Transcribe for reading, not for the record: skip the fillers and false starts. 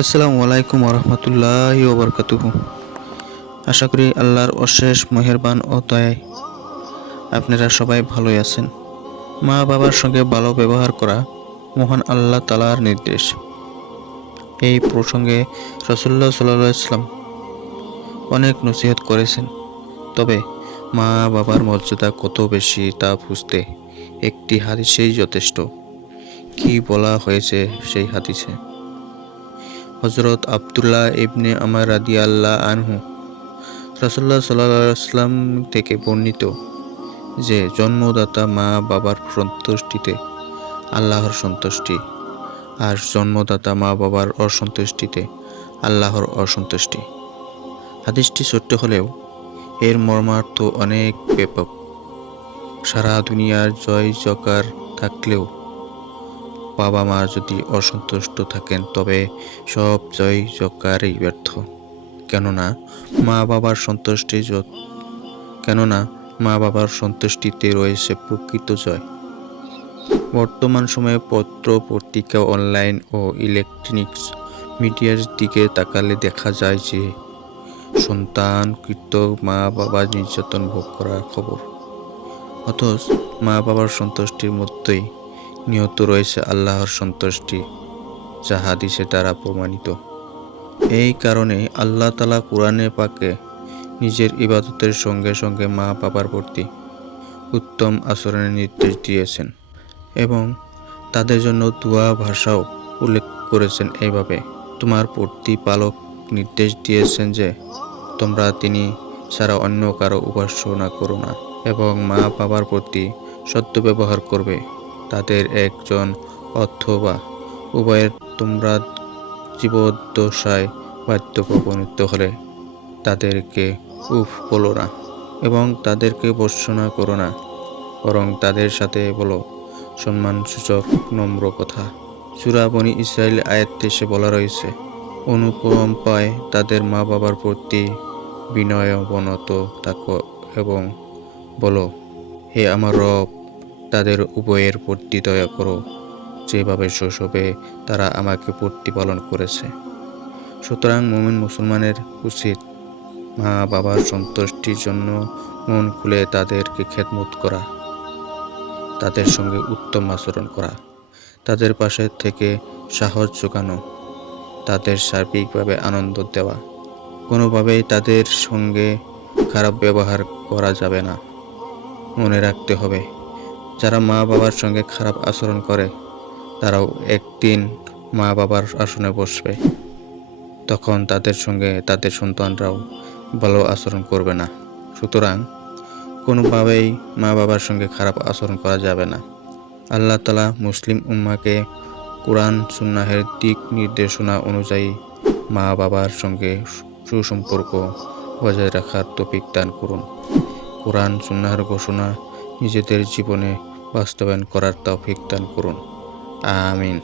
আসসালামু আলাইকুম ওরহমতুল্লাহি ওবরকাতুহু। আশা করি আল্লাহর অশেষ মেহেরবান ও দয়ায় আপনারা সবাই ভালোই আছেন। মা বাবার সঙ্গে ভালো ব্যবহার করা মহান আল্লাহ তাআলার নির্দেশ। এই প্রসঙ্গে রাসূলুল্লাহ সাল্লাল্লাহু আলাইহি ওয়াসাল্লাম অনেক নসিহত করেছেন। তবে মা বাবার মর্যাদা কত বেশি তা বুঝতে একটি হাদিসেই যথেষ্ট। কি বলা হয়েছে সেই হাদিসে? হযরত আব্দুল্লাহ ইবনে আমর রাদিয়াল্লাহু আনহু রাসূলুল্লাহ সাল্লাল্লাহু আলাইহি ওয়াসাল্লাম থেকে বর্ণিত যে জন্মদাতা মা বাবার সন্তুষ্টিতে আল্লাহর সন্তুষ্টি, আর জন্মদাতা মা বাবার অসন্তুষ্টিতে আল্লাহর অসন্তুষ্টি। হাদিসটি ছোট্ট হলেও এর মর্মার্থ অনেক ব্যাপক। সারা দুনিয়ার জয় জয়কার থাকলেও বাবা মা যদি অসন্তুষ্ট থাকেন তবে সব জয় জয়কারই ব্যর্থ। কেননা মা বাবার সন্তুষ্টিতে রয়েছে প্রকৃত জয়। বর্তমান সময়ে পত্র পত্রিকা, অনলাইন ও ইলেকট্রনিক্স মিডিয়ার দিকে তাকালে দেখা যায় যে সন্তানকৃত মা বাবার নির্যাতন ভোগ করার খবর। অথচ মা বাবার সন্তুষ্টির মধ্যেই নিহত রয়েছে আল্লাহর সন্তুষ্টি, যা হাদিসের দ্বারা প্রমাণিত। এই কারণে আল্লাহ তাআলা কুরআনে পাকে নিজের ইবাদতের সঙ্গে সঙ্গে মা বাবার প্রতি উত্তম আচরণের নির্দেশ দিয়েছেন এবং তাদের জন্য দোয়া ভাষাও উল্লেখ করেছেন এইভাবে: তোমার প্রতিপালক নির্দেশ দিয়েছেন যে তোমরা তিনি ছাড়া অন্য কারো উপাসনা করো না এবং মা বাবার প্রতি সদ্ব্যবহার করবে। তাদের একজন অথবা উভয়ের তোমরা জীবদ্দশায় বার্ধক্য উপনীত হলে তাদেরকে উফ বলো না এবং তাদেরকে ভর্ৎসনা করো না, বরং তাদের সাথে বলো সম্মানসূচক নম্র কথা। সূরা বনী ইসরাঈল আয়াত 23 বলা রয়েছে, অনুকম্পায় তাদের মা বাবার প্রতি বিনয়াবনত থাকো এবং বলো, হে আমার রব, তাদের উভয়ের প্রতি দয়া করো যেভাবে শৈশবে তারা আমাকে প্রতিপালন করেছে। সুতরাং মুমিন মুসলমানের উচিত মা বাবার সন্তুষ্টির জন্য মন খুলে তাদেরকে খেদমত করা, তাদের সঙ্গে উত্তম আচরণ করা, তাদের পাশে থেকে সাহস জোগানো, তাদের সার্বিকভাবে আনন্দ দেওয়া। কোনোভাবেই তাদের সঙ্গে খারাপ ব্যবহার করা যাবে না। মনে রাখতে হবে, যারা মা বাবার সঙ্গে খারাপ আচরণ করে তারাও একদিন মা বাবার আসনে বসবে। তখন তাদের সঙ্গে তাদের সন্তানরাও ভালো আচরণ করবে না। সুতরাং কোনোভাবেই মা বাবার সঙ্গে খারাপ আচরণ করা যাবে না। আল্লাহ তাআলা মুসলিম উম্মাহকে কুরআন সুন্নাহের দিক নির্দেশনা অনুযায়ী মা বাবার সঙ্গে সুসম্পর্ক বজায় রাখার তৌফিক দান করুন। কুরআন সুন্নাহের ঘোষণা নিজেদের জীবনে বাস্তবায়ন করার তৌফিক দান করুন। আমিন।